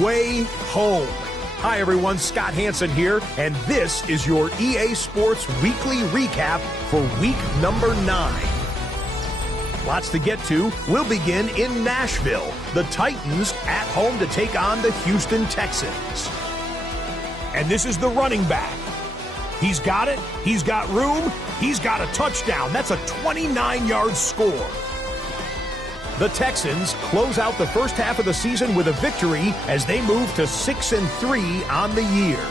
way home. Hi everyone, Scott Hansen here, and this is your EA Sports Weekly Recap for week number 9. Lots to get to. We'll begin in Nashville. The Titans at home to take on the Houston Texans. And this is the running back. He's got it, he's got room, he's got a touchdown. That's a 29-yard score. The Texans close out the first half of the season with a victory as they move to 6-3 on the year.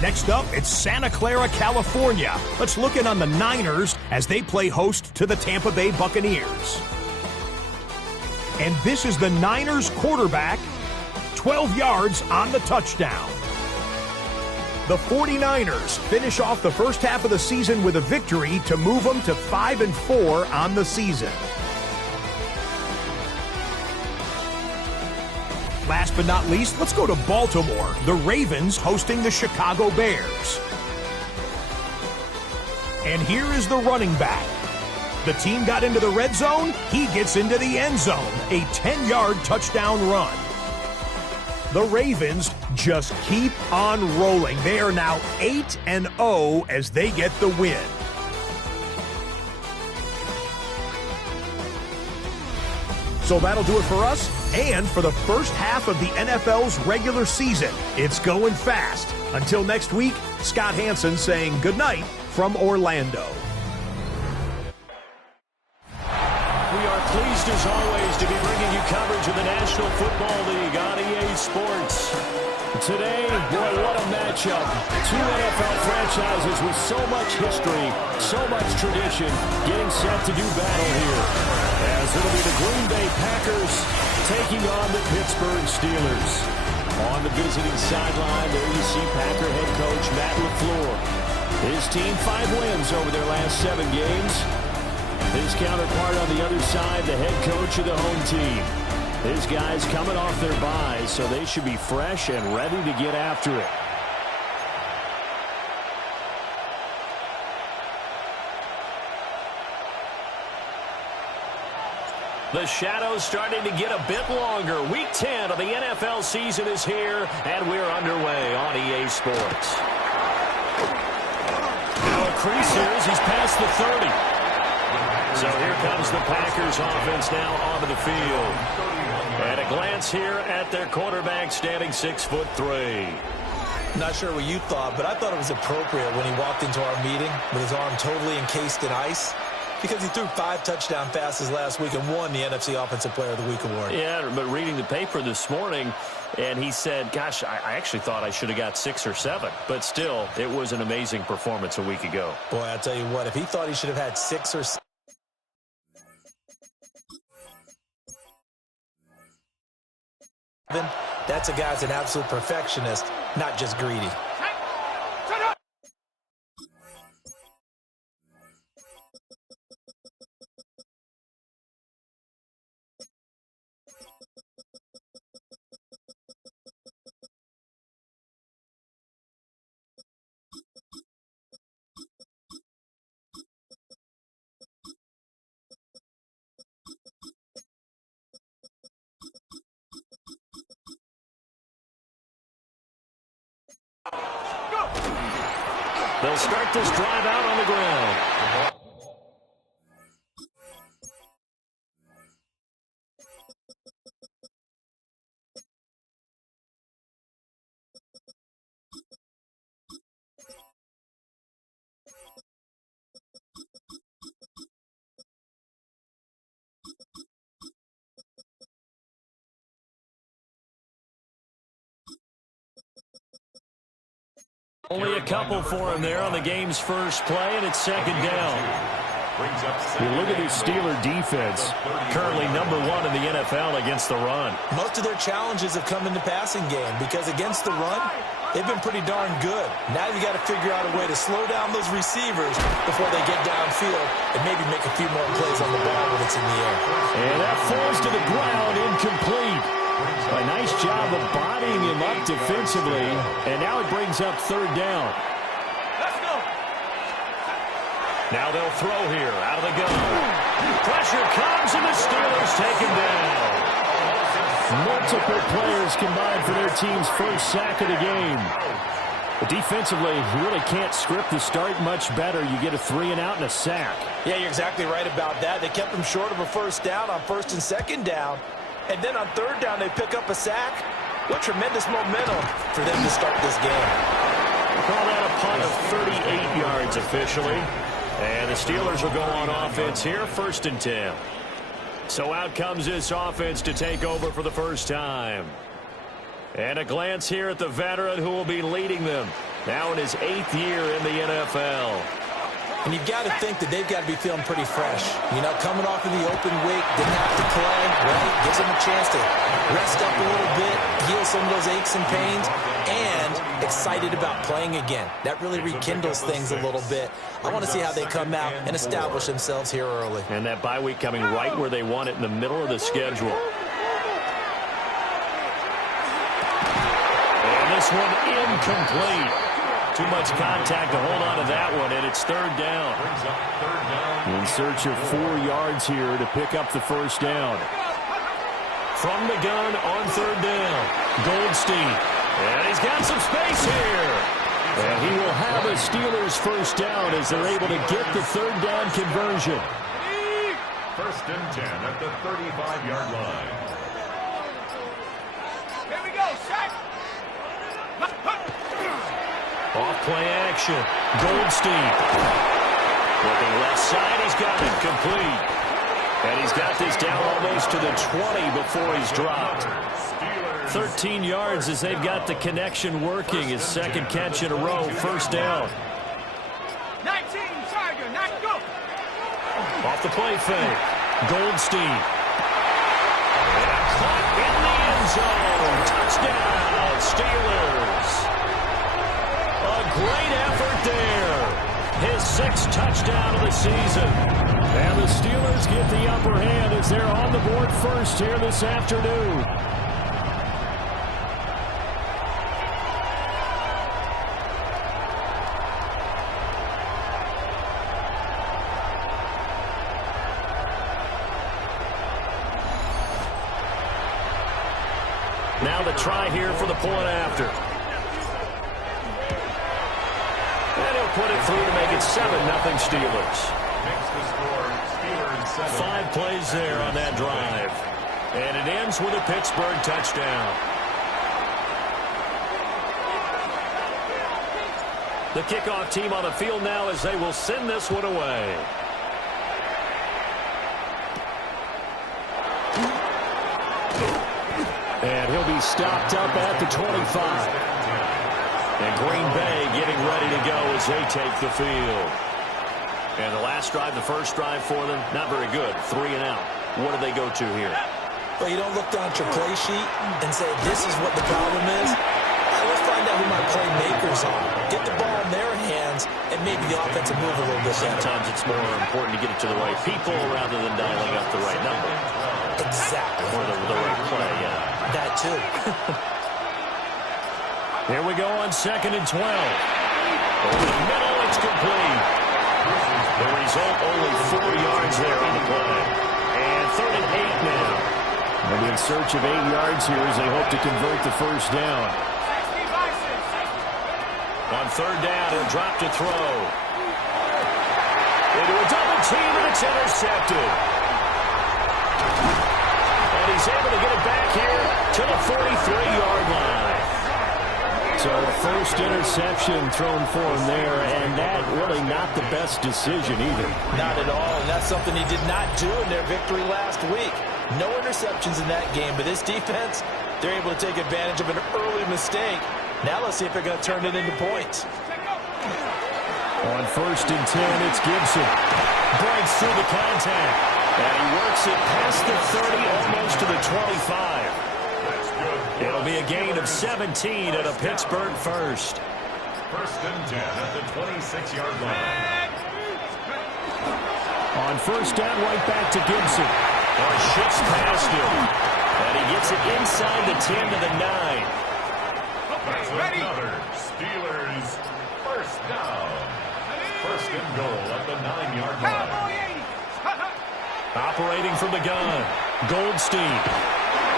Next up, it's Santa Clara, California. Let's look in on the Niners as they play host to the Tampa Bay Buccaneers. And this is the Niners quarterback, 12 yards on the touchdown. The 49ers finish off the first half of the season with a victory to move them to 5-4 on the season. Last but not least, let's go to Baltimore. The Ravens hosting the Chicago Bears. And here is the running back. The team got into the red zone. He gets into the end zone. A 10-yard touchdown run. The Ravens just keep on rolling. They are now 8-0 as they get the win. So that'll do it for us and for the first half of the NFL's regular season. It's going fast. Until next week, Scott Hansen saying goodnight from Orlando. We are pleased as always to be bringing you coverage of the National Football League on EA Sports. Today, boy, what a matchup. Two NFL franchises with so much history, so much tradition, getting set to do battle here. As it'll be the Green Bay Packers taking on the Pittsburgh Steelers. On the visiting sideline, there you see Packer head coach Matt LaFleur. His team 5 wins over their last 7 games. His counterpart on the other side, the head coach of the home team. His guys coming off their byes, so they should be fresh and ready to get after it. The shadows starting to get a bit longer. Week 10 of the NFL season is here, and we're underway on EA Sports. Now a creases. He's past the 30. So here comes the Packers offense now onto the field. And a glance here at their quarterback standing 6'3". Not sure what you thought, but I thought it was appropriate when he walked into our meeting with his arm totally encased in ice, because he threw 5 touchdown passes last week and won the NFC Offensive Player of the Week award. Yeah, but reading the paper this morning, and he said, gosh, I actually thought I should have got 6 or 7. But still, it was an amazing performance a week ago. Boy, I tell you what, if he thought he should have had 6 or 7, that's a guy's an absolute perfectionist, not just greedy. They'll start this drive out on the ground. Only a couple for him there on the game's first play, and it's second down. You look at this Steeler defense, currently number 1 in the NFL against the run. Most of their challenges have come in the passing game because against the run, they've been pretty darn good. Now you've got to figure out a way to slow down those receivers before they get downfield and maybe make a few more plays on the ball when it's in the air. And that falls to the ground, incomplete. A nice job of bodying him up defensively, and now it brings up third down. Let's go. Now they'll throw here out of the gun. Pressure comes, and the Steelers take him down. Multiple players combined for their team's first sack of the game. But defensively, you really can't script the start much better. You get a 3-and-out and a sack. Yeah, you're exactly right about that. They kept them short of a first down on first and second down. And then on third down, they pick up a sack. What tremendous momentum for them to start this game. Call that a punt of 38 yards officially. And the Steelers will go on offense here, 1st and 10. So out comes this offense to take over for the first time. And a glance here at the veteran who will be leading them. Now in his 8th year in the NFL. And you've got to think that they've got to be feeling pretty fresh. You know, coming off of the open week, didn't have to play, right? Gives them a chance to rest up a little bit, heal some of those aches and pains, and excited about playing again. That really rekindles things a little bit. I want to see how they come out and establish themselves here early. And that bye week coming right where they want it, in the middle of the schedule. And this one incomplete. Too much contact to hold on to that one, and it's 3rd down. In search of 4 yards here to pick up the first down. From the gun on 3rd down, Goldstein. And he's got some space here. And he will have a Steelers first down as they're able to get the 3rd down conversion. 1st and 10 at the 35-yard line. Here we go, Shaq. Off play action. Goldstein. Looking left side. He's got it complete. And he's got this down almost to the 20 before he's dropped. 13 yards as they've got the connection working. His 2nd catch in a row. 1st down. 19, Tiger, not go. Off the play fake. Goldstein. And caught in the end zone. Touchdown, Steelers. A great effort there. His 6th touchdown of the season. And the Steelers get the upper hand as they're on the board first here this afternoon. Now the try here for the point after. And he'll put it through to make it 7-0 Steelers. 5 plays there on that drive. And it ends with a Pittsburgh touchdown. The kickoff team on the field now as they will send this one away. And he'll be stopped up at the 25. And Green Bay getting ready to go as they take the field. And the last drive, the first drive for them, not very good. 3-and-out. What do they go to here? Well, you don't look down at your play sheet and say, this is what the problem is. Let's find out who my playmakers are. Get the ball in their hands, and maybe the offense will move a little bit better. Sometimes it's more important to get it to the right people rather than dialing up the right number. Exactly. Or the right play, yeah. That, too. Here we go on 2nd and 12. Over the middle, it's complete. The result, only 4 yards there on the play. And 3rd and 8 now. They'll be in search of 8 yards here as they hope to convert the first down. On 3rd down, he'll drop to throw. Into a double team, and it's intercepted. And he's able to get it back here to the 43-yard line. So first interception thrown for him there, and that really not the best decision either. Not at all, and that's something he did not do in their victory last week. No interceptions in that game, but this defense, they're able to take advantage of an early mistake. Now let's see if they're going to turn it into points. On 1st and 10, it's Gibson. Breaks through the contact, and he works it past the 30, almost to the 25. It'll be a gain of 17 at a Pittsburgh first. 1st and 10 at the 26-yard line. On 1st down, right back to Gibson. Shifts past him. And he gets it inside the 10 to the 9. That's another Steelers first down. 1st and goal at the 9-yard line. Operating from the gun, Goldstein.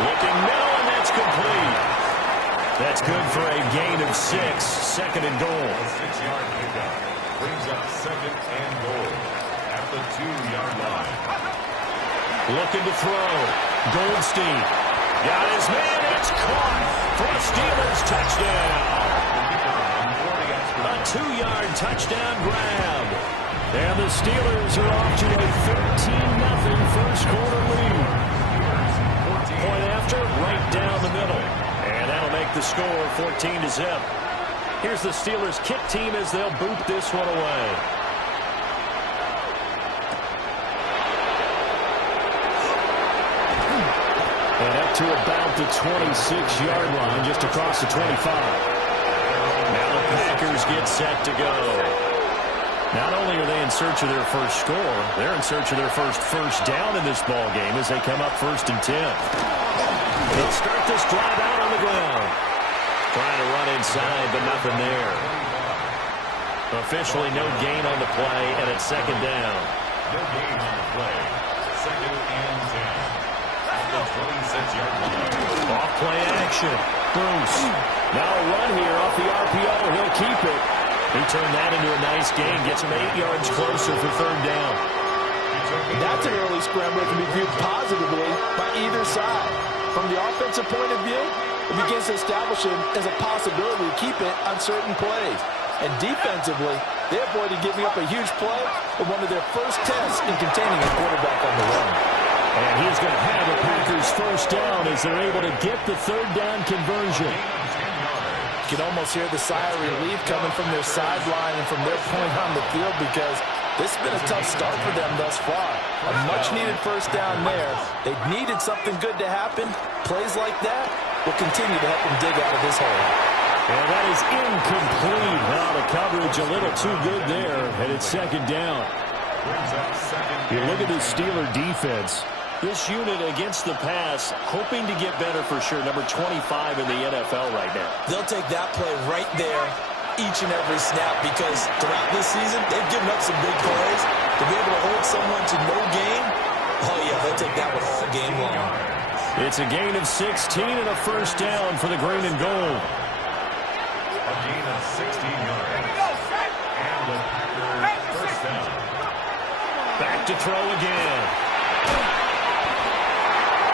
Looking middle, and that's complete. That's good for a gain of 6. Second and goal. A 6-yard pickup brings up second and goal at the 2-yard line. Looking to throw. Goldstein. Got his man. It's caught for a Steelers touchdown. A 2-yard touchdown grab. And the Steelers are off to a 13-0 first quarter lead. Point after, right down the middle. And that'll make the score 14-0. Here's the Steelers kick team as they'll boot this one away. And up to about the 26-yard line, just across the 25. Now the Packers get set to go. Not only are they in search of their first score, they're in search of their first down in this ball game as they come up 1st and 10. They'll start this drive out on the ground. Trying to run inside, but nothing there. Officially no gain on the play, and it's 2nd down. No gain on the play. 2nd and 10. At the 26-yard line. Off play action. Bruce. Now a run here off the RPO. He'll keep it. He turned that into a nice gain. Gets him 8 yards closer for 3rd down. That's an early scramble that can be viewed positively by either side. From the offensive point of view, it begins to establish him as a possibility to keep it on certain plays. And defensively, they avoided giving up a huge play with one of their first tests in containing a quarterback on the run. And he's going to have the Packers 1st down as they're able to get the 3rd down conversion. You can almost hear the sigh of relief coming from their sideline and from their point on the field because this has been a tough start for them thus far. A much-needed 1st down there. They needed something good to happen. Plays like that will continue to help them dig out of this hole. And that is incomplete. Now the coverage a little too good there, and it's 2nd down. You look at the Steeler defense. This unit against the pass, hoping to get better for sure. Number 25 in the NFL right now. They'll take that play right there each and every snap because throughout this season, they've given up some big plays. To be able to hold someone to no gain, oh yeah, they'll take that one all game long. It's a gain of 16 and a 1st down for the green and gold. A gain of 16 yards. And the Packers 1st down. Back to throw again.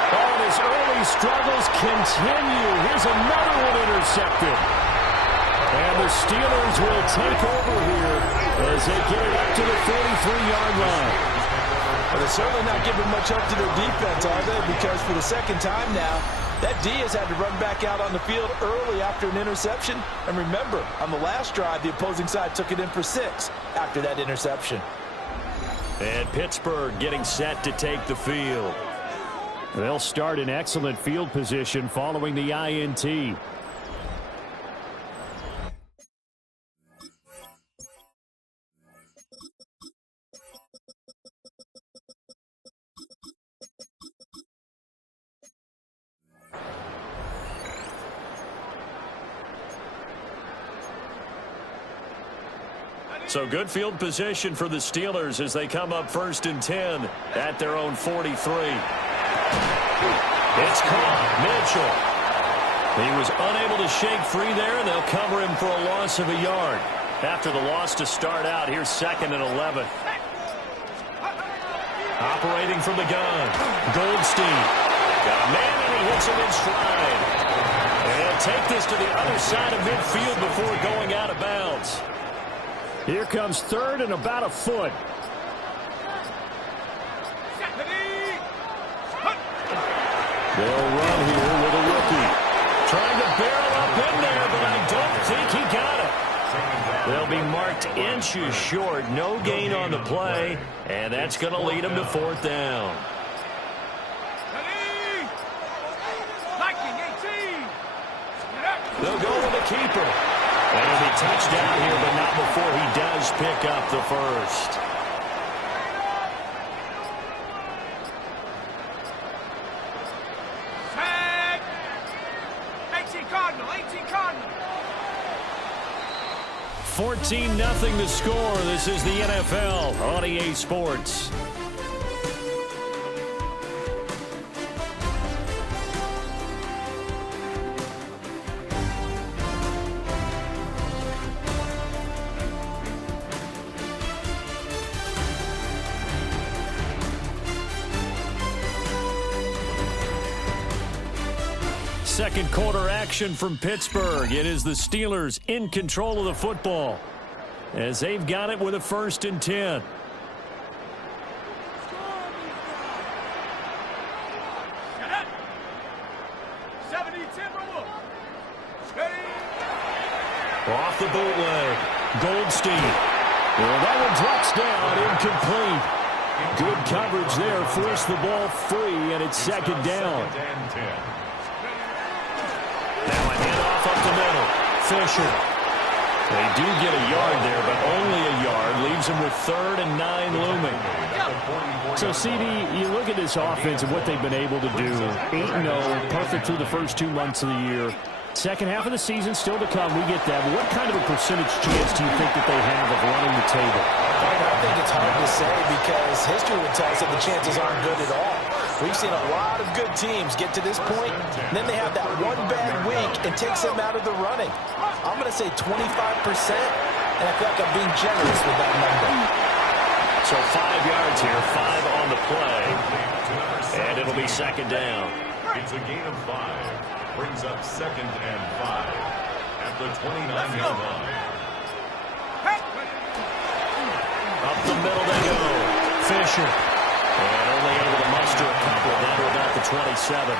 Oh, his early struggles continue. Here's another one intercepted. And the Steelers will take over here as they get it up to the 43-yard line. Well, they're certainly not giving much up to their defense, are they? Because for the 2nd time now, that D has had to run back out on the field early after an interception. And remember, on the last drive, the opposing side took it in for 6 after that interception. And Pittsburgh getting set to take the field. They'll start in excellent field position following the INT. So good field position for the Steelers as they come up 1st and 10 at their own 43. It's caught. Mitchell. He was unable to shake free there, and they'll cover him for a loss of a yard. After the loss to start out, here's 2nd and 11. Operating from the gun. Goldstein. Got a man, and he hits him in stride. And he'll take this to the other side of midfield before going out of bounds. Here comes 3rd and about a foot. They'll run here with a rookie. Trying to barrel up in there, but I don't think he got it. They'll be marked inches short. No gain on the play, and that's going to lead them to 4th down. They'll go with the keeper. And it'll be touchdown here, but not before he does pick up the 1st. Tag! 18 Cardinal, 18 Cardinal. 14-0 the score. This is the NFL on EA Sports. second quarter action from Pittsburgh. It is the Steelers in control of the football as they've got it with a 1st and 10. Off the bootleg. Goldstein. Well, that one drops down, incomplete. Good coverage there. Forced the ball free, and it's 2nd down. Now a handoff up the middle. Fisher. They do get a yard there, but only a yard. Leaves them with 3rd and 9 looming. So, CD, you look at this offense and what they've been able to do. 8-0, perfect through the first 2 months of the year. Second half of the season still to come. We get that. But what kind of a percentage chance do you think that they have of running the table? I think it's hard to say because history would tell us that the chances aren't good at all. We've seen a lot of good teams get to this point, and then they have that one bad week and takes them out of the running. I'm going to say 25%, and I feel like I'm being generous with that number. So 5 yards here, 5 on the play, and it'll be 2nd down. It's a gain of 5. Brings up 2nd and 5 at the 29-yard line. Up the middle they go. Fisher. And only able to muster a couple down to about the 27.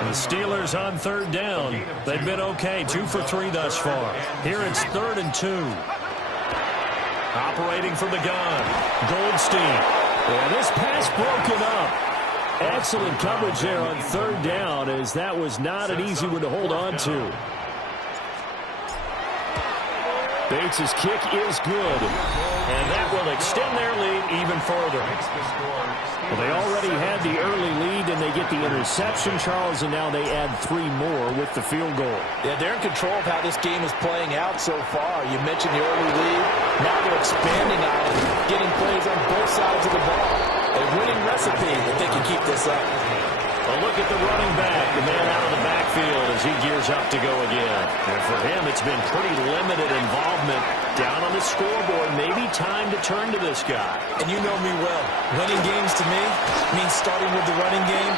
And the Steelers on 3rd down. They've been okay. 2 for 3 thus far. Here it's 3rd and 2. Operating from the gun. Goldstein. And this pass broken up. Excellent coverage there on 3rd down, as that was not an easy one to hold on to. Bates' kick is good, and that will extend their lead even further. Well, they already had the early lead, and they get the interception, Charles, and now they add 3 more with the field goal. Yeah, they're in control of how this game is playing out so far. You mentioned the early lead. Now they're expanding on it, getting plays on both sides of the ball. A winning recipe if they can keep this up. A look at the running back, the man out of the backfield as he gears up to go again. And for him, it's been pretty limited involvement down on the scoreboard. Maybe time to turn to this guy. And you know me well. Winning games to me means starting with the running game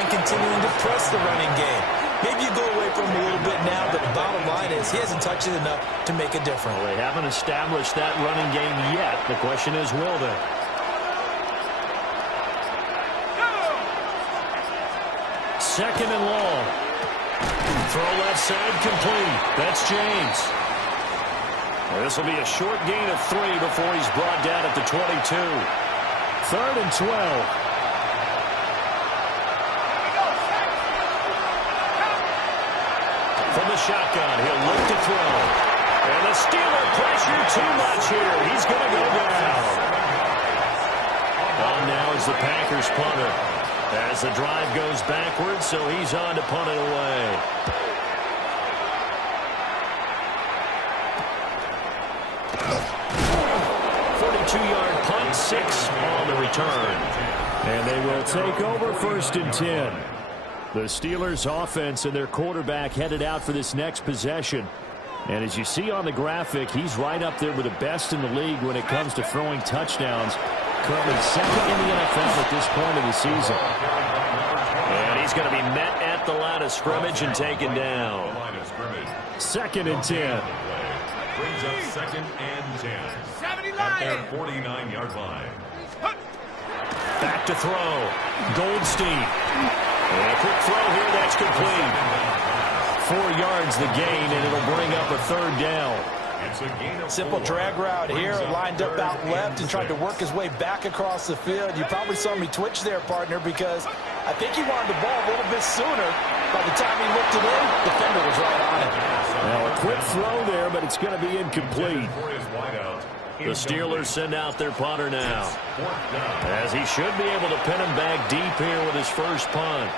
and continuing to press the running game. Maybe you go away from him a little bit now, but the bottom line is he hasn't touched it enough to make a difference. Well, they haven't established that running game yet. The question is, will they? Second and long. Throw left side complete. That's James. Well, this will be a short gain of 3 before he's brought down at the 22. 3rd and 12. From the shotgun, he'll look to throw. And the Steeler pressure too much here. He's going to go down. On now is the Packers punter. As the drive goes backwards, so he's on to punt it away. .42-yard punt, 6 on the return. And they will take over 1st and 10. The Steelers' offense and their quarterback headed out for this next possession. And as you see on the graphic, he's right up there with the best in the league when it comes to throwing touchdowns. Currently 2nd in the NFL at this point of the season. And he's going to be met at the line of scrimmage and taken down. 2nd and 10. Brings up 2nd and 10. At their 49-yard line. Back to throw. Goldstein. And a quick throw here, that's complete. 4 yards the gain, and it'll bring up a 3rd down. Simple drag route here, lined up out left and tried to work his way back across the field. You probably saw me twitch there, partner, because I think he wanted the ball a little bit sooner. By the time he looked it in, the defender was right on it. Now a quick throw there, but it's going to be incomplete. The Steelers send out their punter now, as he should be able to pin him back deep here with his first punt.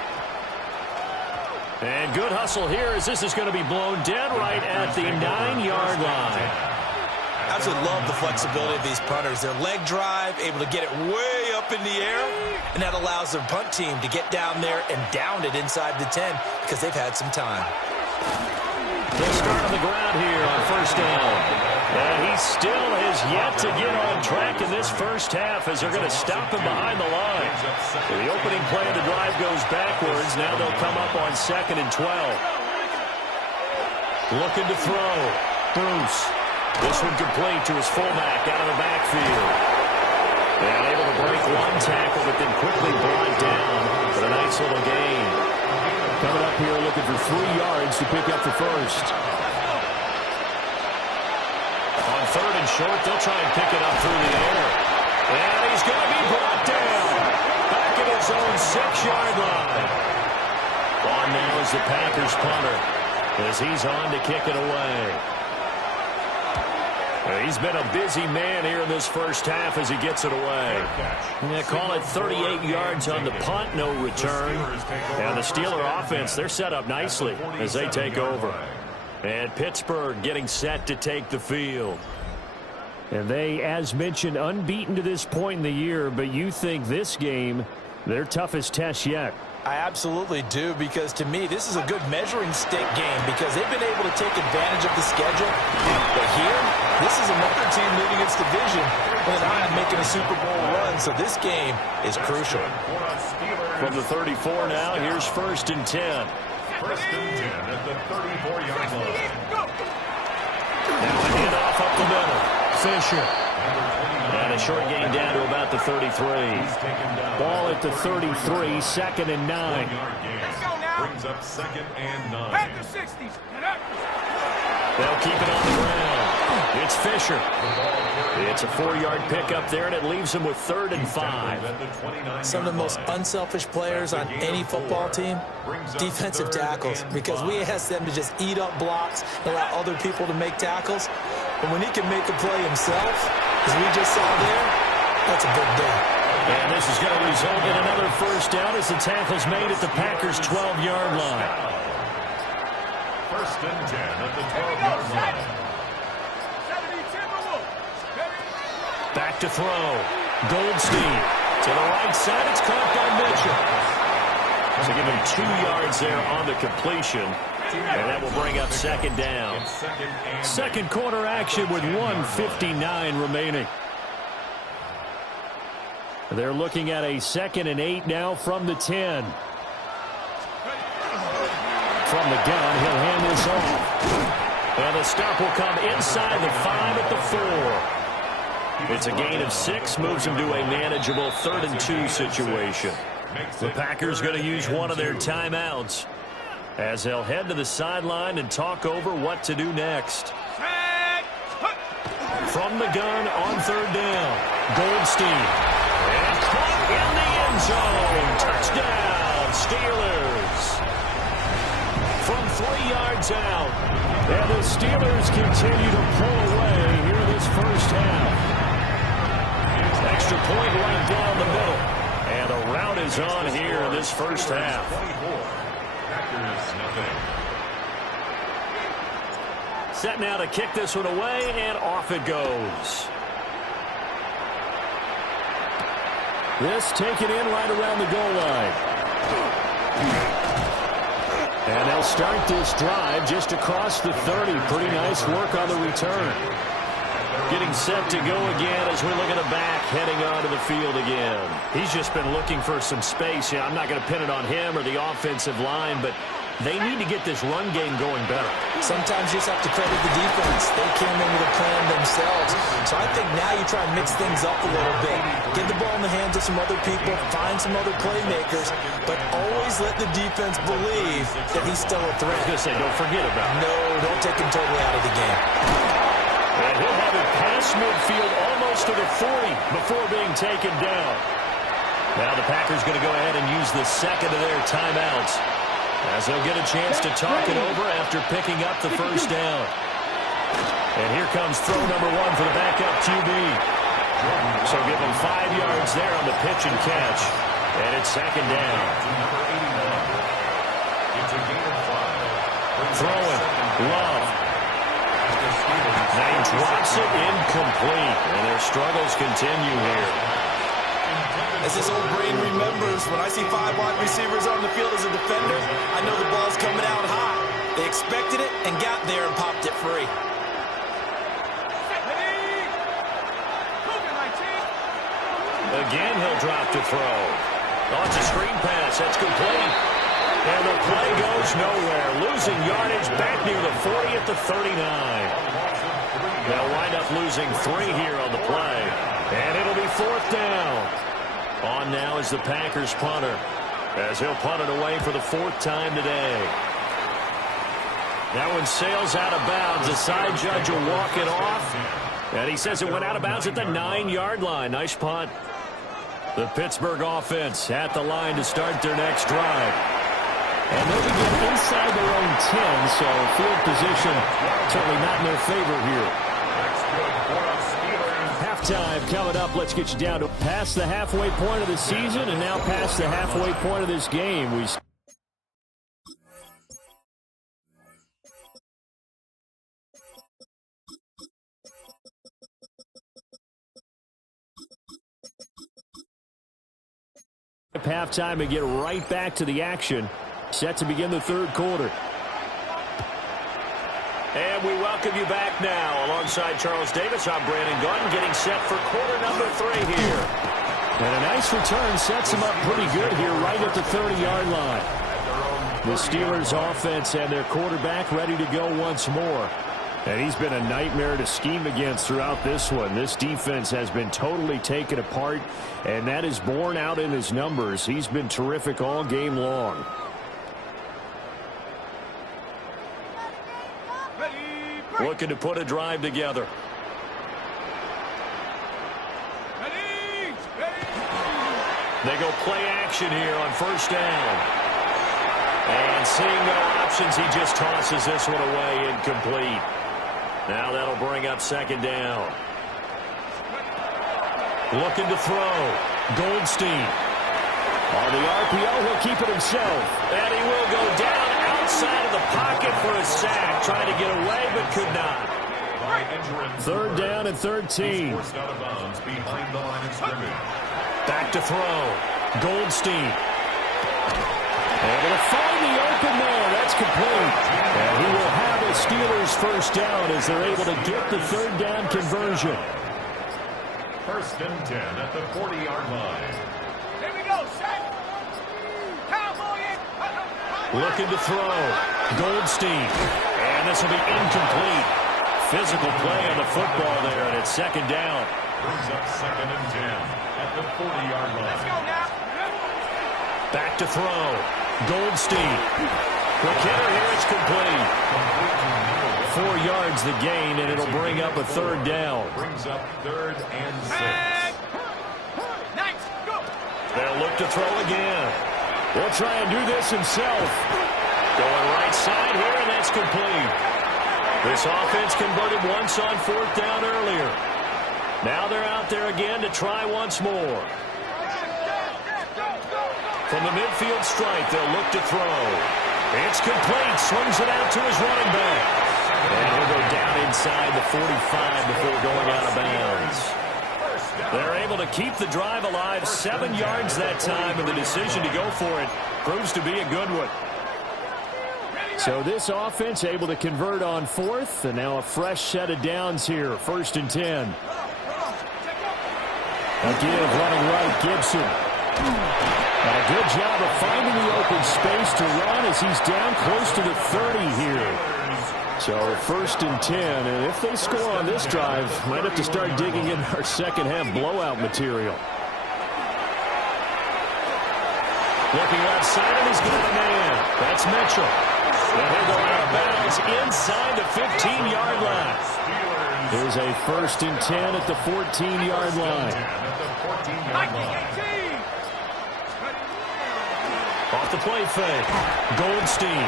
And good hustle here as this is going to be blown dead right at the 9-yard line. I absolutely love the flexibility of these punters. Their leg drive, able to get it way up in the air, and that allows their punt team to get down there and down it inside the 10 because they've had some time. They'll start on the ground here on first down. And he still has yet to get on track in this first half as they're going to stop him behind the line. So the opening play of the drive goes backwards. Now they'll come up on 2nd and 12. Looking to throw. Bruce. This one complete to his fullback out of the backfield. And able to break one tackle, but then quickly brought down for a nice little gain. Coming up here looking for 3 yards to pick up the first. On 3rd and short, they'll try and pick it up through the air. And he's going to be brought down. Back at his own 6-yard line. On now is the Packers punter as he's on to kick it away. He's been a busy man here in this first half as he gets it away. Yeah, call it 38 yards on the punt, no return. And the Steeler offense, they're set up nicely as they take over. And Pittsburgh getting set to take the field. And they, as mentioned, unbeaten to this point in the year, but you think this game, their toughest test yet. I absolutely do, because to me, this is a good measuring stick game because they've been able to take advantage of the schedule. But here, this is another team leading its division with an eye on making a Super Bowl run, so this game is crucial. From the 34 now, here's 1st and 10. 1st and 10 at the 34-yard line. Now a handoff up the middle. Fisher. And a short gain down to about the 33. Ball at the 33, 2nd and 9. Brings up 2nd and 9. Back to 60s. They'll keep it on the ground. It's Fisher. It's a 4-yard pickup there, and it leaves him with 3rd and 5. Some of the most unselfish players on any football team, defensive tackles, because we ask them to just eat up blocks and allow other people to make tackles. But when he can make a play himself, as we just saw there, that's a big day. And this is going to result in another first down as the tackle's made at the Packers' 12-yard line. 1st and 10 at the 12-yard line. Back to throw. Goldstein to the right side. It's caught by Mitchell. So give him 2 yards there on the completion. And that will bring up 2nd down. Second quarter action with 1:59 remaining. They're looking at a 2nd and 8 now from the 10. From the gun, he'll hand this off. And the stop will come inside the 5 at the 4. It's a gain of 6, moves him to a manageable 3rd and 2 situation. The Packers going to use one of their timeouts as they'll head to the sideline and talk over what to do next. From the gun on 3rd down, Goldstein. And caught in the end zone. Touchdown, Steelers. From 3 yards out. And the Steelers continue to pull away here this first half. Extra point right down the middle. And the rout is on here in this first half. Set now to kick this one away, and off it goes. This taken in right around the goal line. And they'll start this drive just across the 30. Pretty nice work on the return. Getting set to go again as we look at the back, heading onto the field again. He's just been looking for some space. I'm not going to pin it on him or the offensive line, but they need to get this run game going better. Sometimes you just have to credit the defense. They came in with a plan themselves. So I think now you try and mix things up a little bit. Get the ball in the hands of some other people, find some other playmakers, but always let the defense believe that he's still a threat. I was going to say, don't forget about it. No, don't take him totally out of the game. And he'll have it past midfield almost to the 40 before being taken down. Now the Packers going to go ahead and use the second of their timeouts as they'll get a chance to talk it over after picking up the first down. And here comes throw number 1 for the backup QB. So give him 5 yards there on the pitch and catch. And it's 2nd down. Throwing. Love. Now he drops it incomplete. And their struggles continue here. As this old brain remembers, when I see 5 wide receivers on the field as a defender, I know the ball's coming out high. They expected it and got there and popped it free. Again, he'll drop to throw. Oh, it's a screen pass. That's complete. And the play goes nowhere. Losing yardage back near the 40 at the 39. They'll wind up losing 3 here on the play. And it'll be 4th down. On now is the Packers punter, as he'll punt it away for the 4th time today. That one sails out of bounds. The side judge will walk it off. And he says it went out of bounds at the 9-yard line. Nice punt. The Pittsburgh offense at the line to start their next drive. And they'll begin inside their own 10, so field position certainly not in their favor here. Halftime coming up. Let's get you down to past the halfway point of the season and now past the halfway point of this game. Halftime and get right back to the action. Set to begin the 3rd quarter. And we welcome you back now. Alongside Charles Davis, I'm Brandon Gunn, getting set for quarter number 3 here. And a nice return sets him up pretty good here right at the 30-yard line. The Steelers offense and their quarterback ready to go once more. And he's been a nightmare to scheme against throughout this one. This defense has been totally taken apart, and that is borne out in his numbers. He's been terrific all game long. Looking to put a drive together. They go play action here on 1st down. And seeing no options, he just tosses this one away incomplete. Now that'll bring up 2nd down. Looking to throw. Goldstein. On the RPO, he'll keep it himself. And he will go down outside of the pocket for a sack. Trying to get away, but could not. 3rd down and 13. Back to throw. Goldstein. Able to find the open man. That's complete. And he will have a Steelers 1st down as they're able to get the 3rd down conversion. 1st and 10 at the 40-yard line. Here we go, set. Cowboy in. Looking to throw. Goldstein. And this will be incomplete. Physical play on the football there, and it's 2nd down. Brings up 2nd and 10 at the 40-yard line. Let's go now. Back to throw. Goldstein. Quick hitter here, it's complete. 4 yards the gain, and it'll bring up a 3rd down. Brings up 3rd and 6. Nice, go. They'll look to throw again. He'll try and do this himself. Going right side here, and that's complete. This offense converted once on 4th down earlier. Now they're out there again to try once more. From the midfield stripe, they'll look to throw. It's complete. Swings it out to his running back. And he'll go down inside the 45 before going out of bounds. They're able to keep the drive alive. 7 yards that time, and the decision to go for it proves to be a good one. So this offense able to convert on 4th, and now a fresh set of downs here. 1st and 10. A give running right, Gibson. And a good job of finding the open space to run as he's down close to the 30 here. So 1st and 10, and if they score on this drive, might have to start digging in our 2nd half blowout material. Looking outside, and he's got a man. That's Mitchell. And he'll go out of bounds inside the 15-yard line. Here's a 1st and 10 at the 14-yard line. Off the play fake. Goldstein.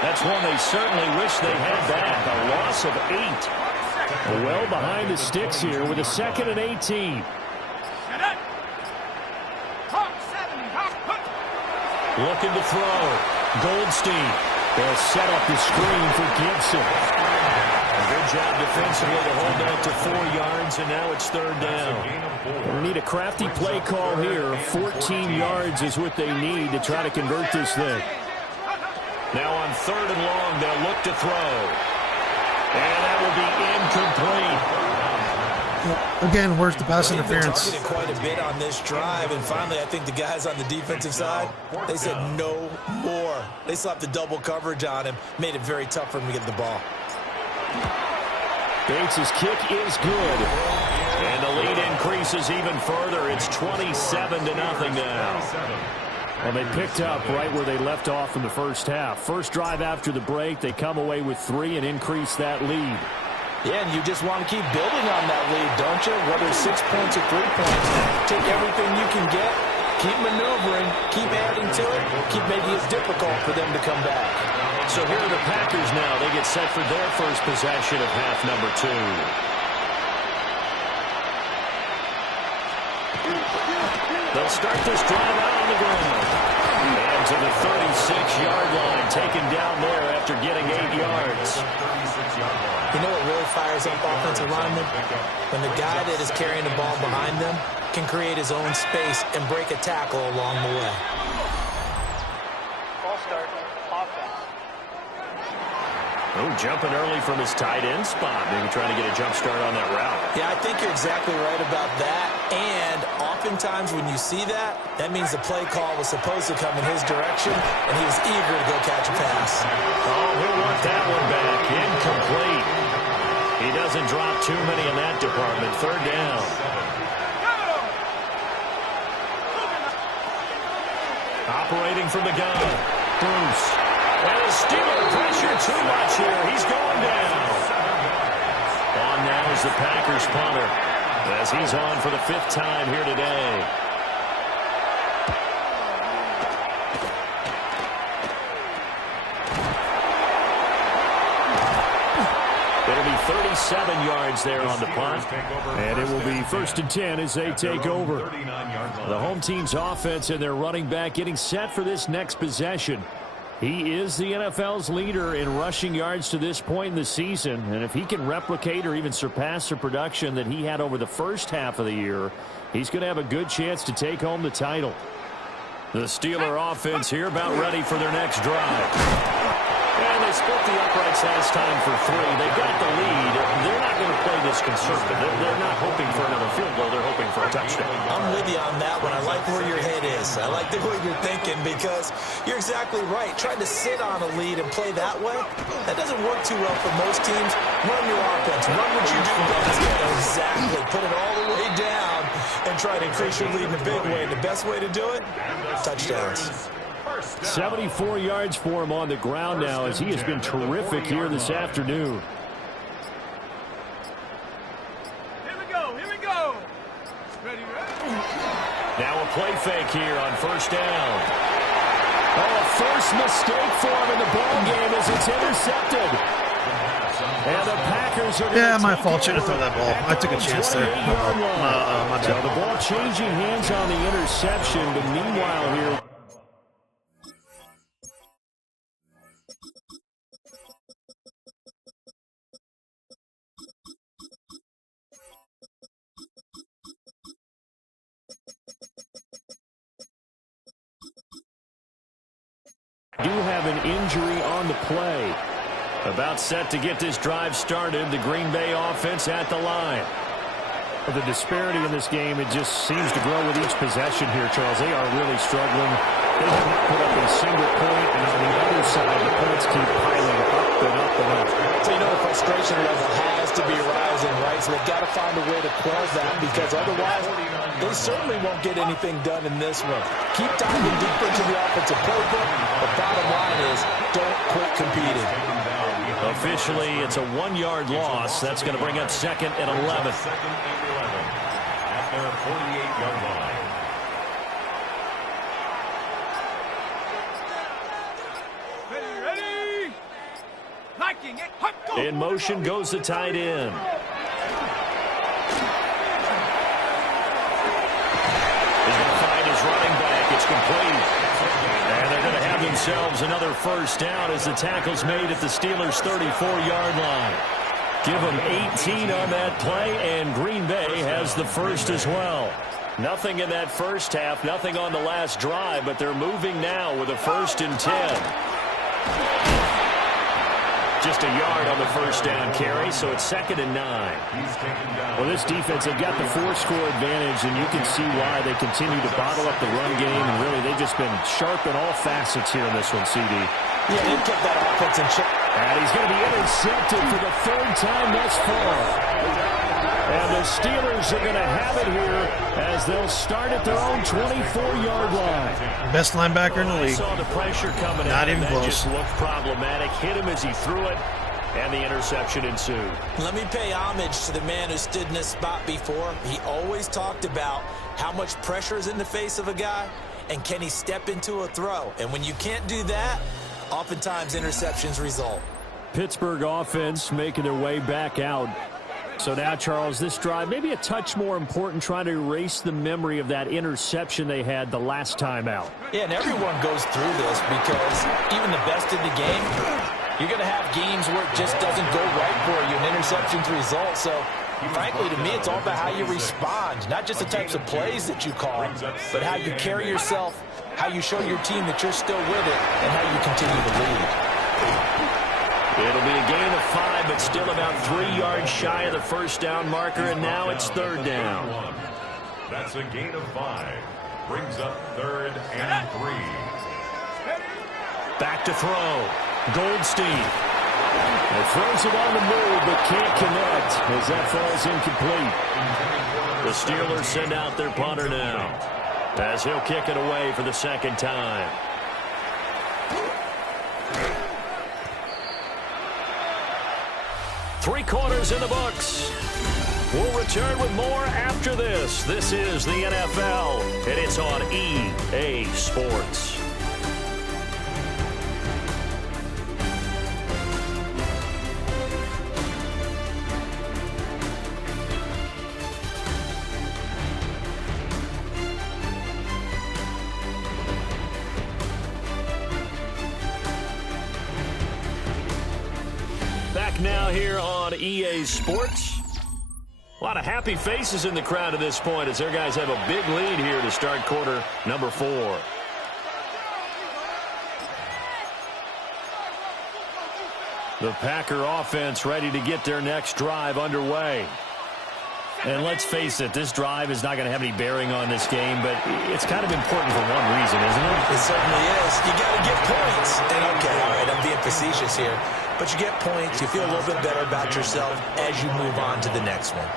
That's one they certainly wish they had back. A loss of 8. Well behind the sticks here with a 2nd and 18. Looking to throw. Goldstein. They'll set up the screen for Gibson. A good job defensively to hold that to 4 yards, and now it's 3rd down. We need a crafty play call here. 14 yards is what they need to try to convert this thing. Now on 3rd and long, they'll look to throw. And that will be incomplete. Again, where's the pass interference? They quite a bit on this drive, and finally I think the guys on the defensive side, they said no more. They slapped the double coverage on him, made it very tough for him to get the ball. Bates' kick is good. And the lead increases even further. It's 27-0 now. Well, they picked up right where they left off in the first half. First drive after the break, they come away with 3 and increase that lead. Yeah, and you just want to keep building on that lead, don't you? Whether it's 6 points or 3 points, take everything you can get, keep maneuvering, keep adding to it, keep making it difficult for them to come back. So here are the Packers now. They get set for their first possession of half number 2. They'll start this drive out on the ground. And to the 36-yard line, taken down there after getting 8 yards. You know what really fires up offensive linemen? When the guy that is carrying the ball behind them can create his own space and break a tackle along the way. Ball start. Offense. Oh, jumping early from his tight end spot. Maybe trying to get a jump start on that route. Yeah, I think you're exactly right about that. And oftentimes when you see that, that means the play call was supposed to come in his direction, and he was eager to go catch a pass. Oh, he'll want that one back. Incomplete. He doesn't drop too many in that department. 3rd down. Operating from the gun. Bruce. And the Steeler pressure too much here. He's going down. On now is the Packers punter, as he's on for the 5th time here today. It'll be 37 yards there on the punt. And it will be 1st and 10 as they take over. The home team's offense and their running back getting set for this next possession. He is the NFL's leader in rushing yards to this point in the season. And if he can replicate or even surpass the production that he had over the first half of the year, he's going to have a good chance to take home the title. The Steeler offense here about ready for their next drive. And they split the uprights last time for 3. They've got the lead. They're not going to play this conservative. They're not hoping for another field goal. They're hoping for a touchdown. I'm with you on that one. I like where your head is. I like the way you're thinking because you're exactly right. Trying to sit on a lead and play that way, that doesn't work too well for most teams. Run your offense. Run what you do best. Exactly. Put it all the way down and try to increase your lead in a big way. And the best way to do it, touchdowns. 74 yards for him on the ground now as he has been terrific here this afternoon. Here we go. Here we go. Ready, ready. Now a play fake here on 1st down. Oh, a first mistake for him in the ball game as it's intercepted. And the Packers are Yeah, my fault. Shouldn't have thrown that ball. I took a chance there. My So bad. the ball changing hands on the interception, but meanwhile here, do have an injury on the play. About set to get this drive started. The Green Bay offense at the line. Well, the disparity in this game, it just seems to grow with each possession here, Charles. They are really struggling. They have not put up a single point, and on the other side, the points keep piling up and up and up. So you know the frustration level has to be rising, right? So they've got to find a way to quell that because otherwise they certainly won't get anything done in this one. Keep diving deeper into the offensive playbook. The bottom line is don't quit competing. Officially, it's a 1-yard loss. That's going to bring up 2nd and 11. At their 48-yard line. Ready, ready. Liking it. Hot, go. In motion goes the tight end. He's going to find his running back. It's complete. And they're going to have themselves another 1st down as the tackle's made at the Steelers' 34-yard line. Give them 18 on that play, and Green Bay has the first as well. Nothing in that first half, nothing on the last drive, but they're moving now with a 1st and 10. Just a yard on the first down carry, so it's 2nd and 9. Well, this defense, they've got the 4-score advantage, and you can see why they continue to bottle up the run game, and really they've just been sharp in all facets here in this one, CD. Yeah, they've kept that offense in check. And he's going to be intercepted for the 3rd time thus far. And the Steelers are going to have it here as they'll start at their own 24-yard line. Best linebacker in the league. Saw the pressure coming Not at him. even That close. just looked problematic. Hit him as he threw it, and the interception ensued. Let me pay homage to the man who stood in this spot before. He always talked about how much pressure is in the face of a guy, and can he step into a throw. And when you can't do that, oftentimes interceptions result. Pittsburgh offense making their way back out. So now, Charles, this drive maybe a touch more important, trying to erase the memory of that interception they had the last time out. Yeah, and everyone goes through this because even the best in the game, you're going to have games where it just doesn't go right for you, and interceptions result. So, frankly, to me, it's all about how you respond, not just the types of plays that you call, but how you carry yourself, how you show your team that you're still with it, and how you continue to lead. It'll be a gain of 5, but still about 3 yards shy of the first down marker, and now it's 3rd down. That's a gain of 5. Brings up 3rd and 3. Back to throw. Goldstein. And throws it on the move, but can't connect as that falls incomplete. The Steelers send out their punter now as he'll kick it away for the 2nd time. Three quarters in the books. We'll return with more after this. This is the NFL, and it's on EA Sports. Back now here on EA Sports. A lot of happy faces in the crowd at this point as their guys have a big lead here to start quarter number 4. The Packer offense ready to get their next drive underway. And let's face it, this drive is not going to have any bearing on this game, but it's kind of important for one reason, isn't it? It certainly is. You got to get points. And okay, all right, I'm being facetious here. But you get points, you feel a little bit better about yourself as you move on to the next one.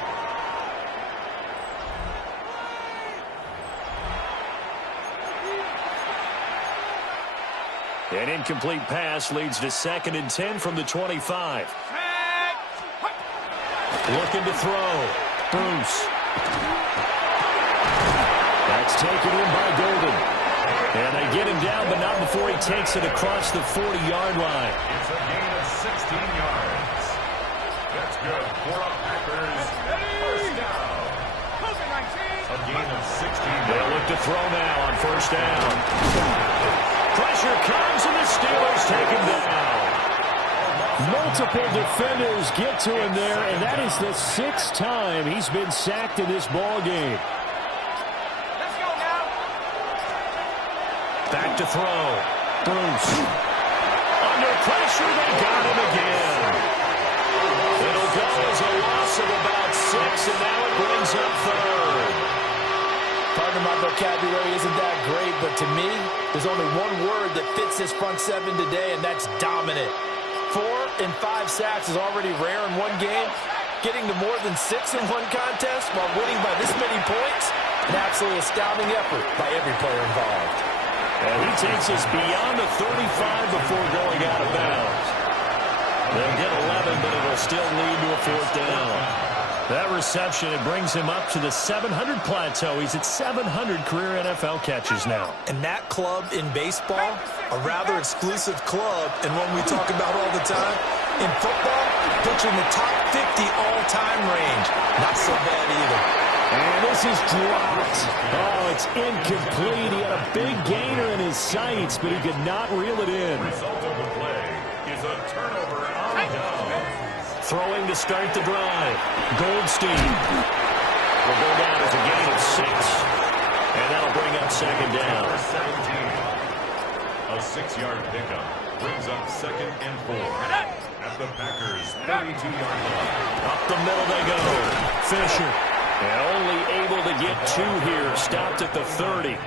An incomplete pass leads to 2nd and 10 from the 25. Looking to throw. Bruce. That's taken in by Golden. And they get him down, but not before he takes it across the 40-yard line. It's a gain of 16 yards. That's good for a Packers first down. A gain of 16 yards. They'll look to throw now on first down. Pressure comes, and the Steelers take him down. Multiple defenders get to him there, and that is the 6th time he's been sacked in this ball game. Let's go now. Back to throw. Bruce. Under pressure, they got him again. It'll go as a loss of about 6, and now it brings up 3rd. Pardon my vocabulary isn't that great, but to me, there's only one word that fits this front 7 today, and that's dominant. 4 and 5 sacks is already rare in one game. Getting to more than 6 in one contest while winning by this many points, an absolutely astounding effort by every player involved. And he takes us beyond the 35 before going out of bounds. They'll get 11, but it'll still lead to a 4th down. That reception, it brings him up to the 700 plateau. He's at 700 career NFL catches now. And that club in baseball, a rather exclusive club, and one we talk about all the time. In football, puts you in the top 50 all-time range. Not so bad either. And this is dropped. Oh, it's incomplete. He had a big gainer in his sights, but he could not reel it in. The result of the play is a turnover on down. Throwing to start the drive. Goldstein will go down as a gain of 6. And that'll bring up 2nd down. 17. A 6-yard pickup. brings up 2nd and 4 at the Packers' 32-yard line. Up the middle they go. Fisher. And only able to get 2 here. Stopped at the 30.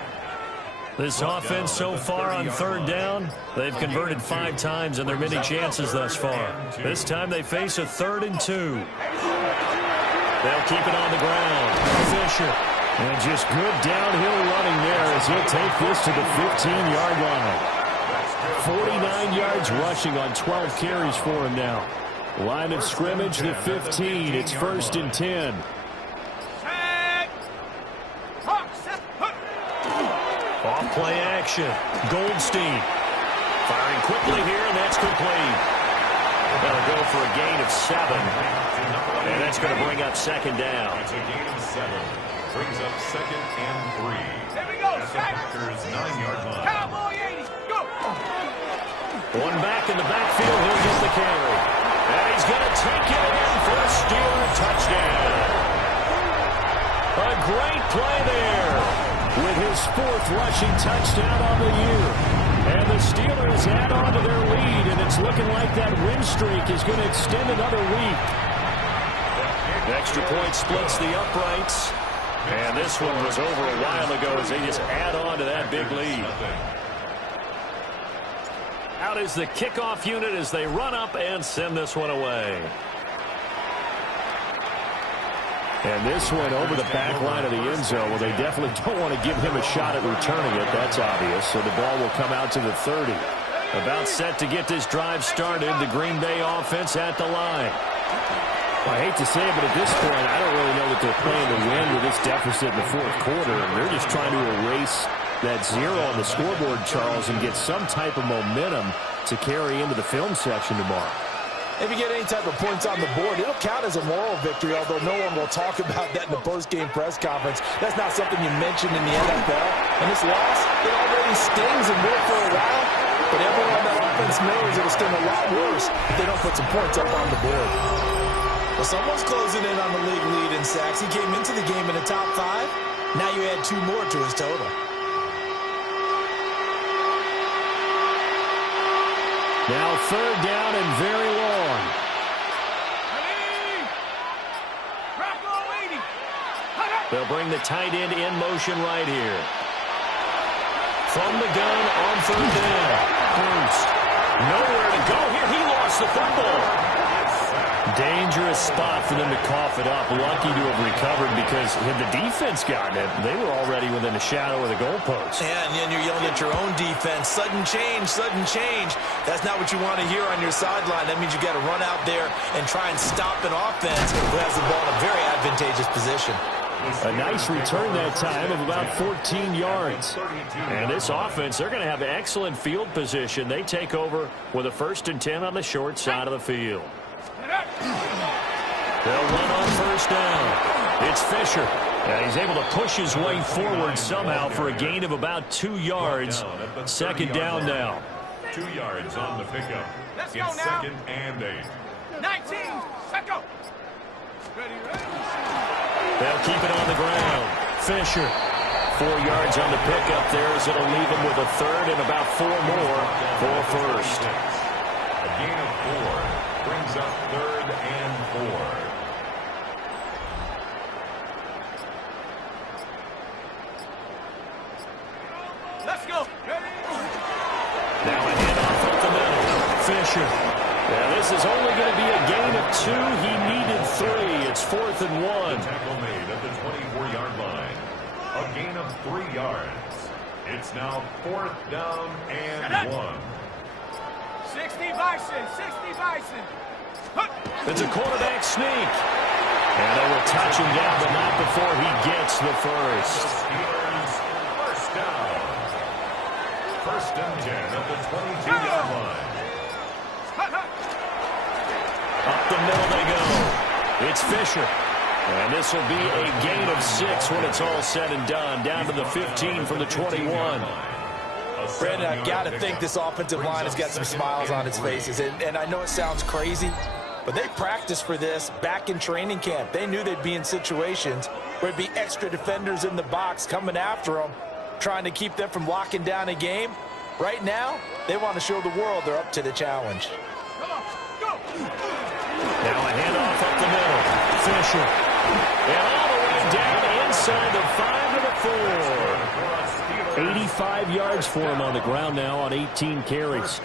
This offense so far on 3rd down, they've converted 5 times in their many chances thus far. This time they face a 3rd and 2. They'll keep it on the ground. Fisher. And just good downhill running there as he'll take this to the 15-yard line. 49 yards rushing on 12 carries for him now. Line of scrimmage, the 15. It's 1st and 10. Off play action. Goldstein. Firing quickly here, and that's complete. That'll go for a gain of 7. And that's going to bring up 2nd down. It's a gain of 7. Brings up 2nd and 3. There we go, at the Packers' 9-yard line. Cowboy 80, go! One back in the backfield, he'll get the carry. And he's going to take it in for a Steeler touchdown. A great play there with his 4th rushing touchdown on the year. And the Steelers add on to their lead, and it's looking like that win streak is going to extend another week. The extra point splits the uprights. And this one was over a while ago as they just add on to that big lead. Out is the kickoff unit as they run up and send this one away. And this one over the back line of the end zone. Well, they definitely don't want to give him a shot at returning it. That's obvious. So the ball will come out to the 30. About set to get this drive started. The Green Bay offense at the line. I hate to say it, but at this point, I don't really know that they're playing to win with this deficit in the 4th quarter. And they're just trying to erase that 0 on the scoreboard, Charles, and get some type of momentum to carry into the film section tomorrow. If you get any type of points on the board, it'll count as a moral victory, although no one will talk about that in the post-game press conference. That's not something you mentioned in the NFL. And this loss, it already stings and will for a while. But everyone on that offense knows it'll sting a lot worse if they don't put some points up on the board. Well, someone's closing in on the league lead in sacks. He came into the game in the top 5. Now you add 2 more to his total. Now 3rd down and very long. They'll bring the tight end in motion right here. From the gun on 3rd down. Bruce. Nowhere to go here. He lost the football. Dangerous spot for them to cough it up. Lucky to have recovered because had the defense gotten it, they were already within the shadow of the goalpost. Yeah, and then you're yelling at your own defense. Sudden change, sudden change. That's not what you want to hear on your sideline. That means you got to run out there and try and stop an offense who has the ball in a very advantageous position. A nice return that time of about 14 yards. And this offense, they're going to have excellent field position. They take over with a 1st and 10 on the short side of the field. They'll run on 1st down. It's Fisher. And he's able to push his way forward somehow for a gain of about 2 yards. 2nd down now. 2 yards on the pickup. Let's it's go now. 2nd and 8. 19, set go. Ready. They'll keep it on the ground. Fisher. 4 yards on the pickup there as it'll leave him with a 3rd and about 4 more for 1st. A gain of 4 brings up 3rd and 4. Let's go. Now a handoff up the middle. Fisher. Now this is only going to be a gain of 2. He needed 3. It's 4th and 1. Tackle made at the 24-yard line. A gain of 3 yards. It's now 4th down and 1. 60 Bison, 60 Bison. It's a quarterback sneak. And they will touch him down, but not before he gets the 1st. Steelers 1st down. 1st and 10 at the 22-yard line. Up the middle they go. It's Fisher. And this will be a gain of 6 when it's all said and done. Down to the 15 from the 21. Brandon, I've got to think this offensive line has got some smiles on its faces. And I know it sounds crazy, but they practiced for this back in training camp. They knew they'd be in situations where there'd be extra defenders in the box coming after them, trying to keep them from locking down a game. Right now, They want to show the world they're up to the challenge. Come on, go! Now a handoff up the middle. Fisher. And all the way down inside the 5 to the 4. 85 yards for him on the ground now on 18 carries.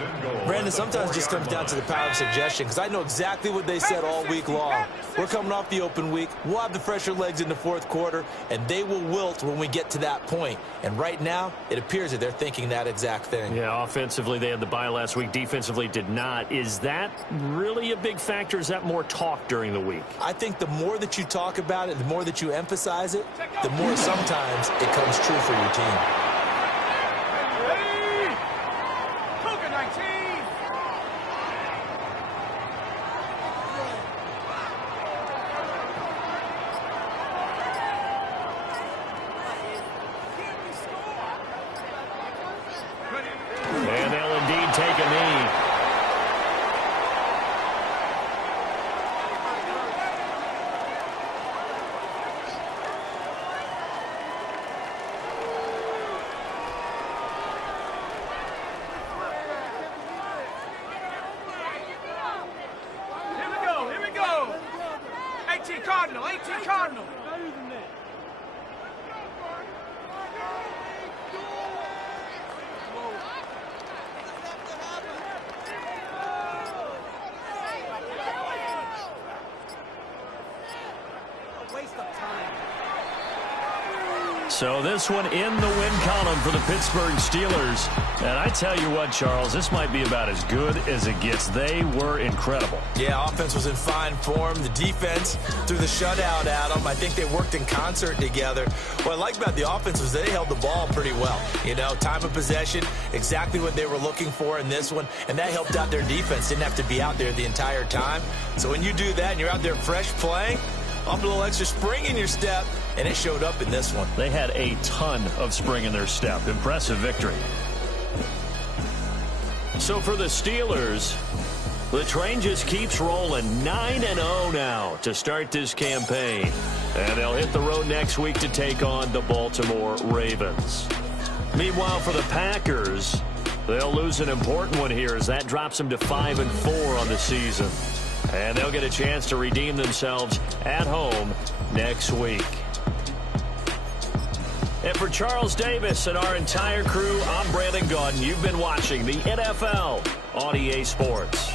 Brandon, sometimes it just comes down to the power of suggestion, because I know exactly what they said all week long. We're coming off the open week. We'll have the fresher legs in the fourth quarter, and they will wilt when we get to that point. And right now, it appears that they're thinking that exact thing. Yeah, offensively, they had the bye last week. Defensively, did not. Is that really a big factor? Is that more talk during the week? I think the more that you talk about it, the more that you emphasize it, the more sometimes it comes true for your team. Ready? Cougar 19! And they'll indeed take a knee. Here we go! 18 Cardinal, 18 Cardinal! So this one in the win column for the Pittsburgh Steelers. And I tell you what, Charles, this might be about as good as it gets. They were incredible. Yeah, offense was in fine form. The defense threw the shutout at them. I think they worked in concert together. What I like about the offense was they held the ball pretty well. You know, time of possession, exactly what they were looking for in this one. And that helped out their defense. Didn't have to be out there the entire time. So when you do that and you're out there fresh playing, up a little extra spring in your step, and it showed up in this one. They had a ton of spring in their step. Impressive victory. So for the Steelers, the train just keeps rolling. 9-0 now to start this campaign. And they'll hit the road next week to take on the Baltimore Ravens. Meanwhile, for the Packers, they'll lose an important one here as that drops them to 5-4 on the season. And they'll get a chance to redeem themselves at home next week. And for Charles Davis and our entire crew, I'm Brandon Gaudin. You've been watching the NFL on EA Sports.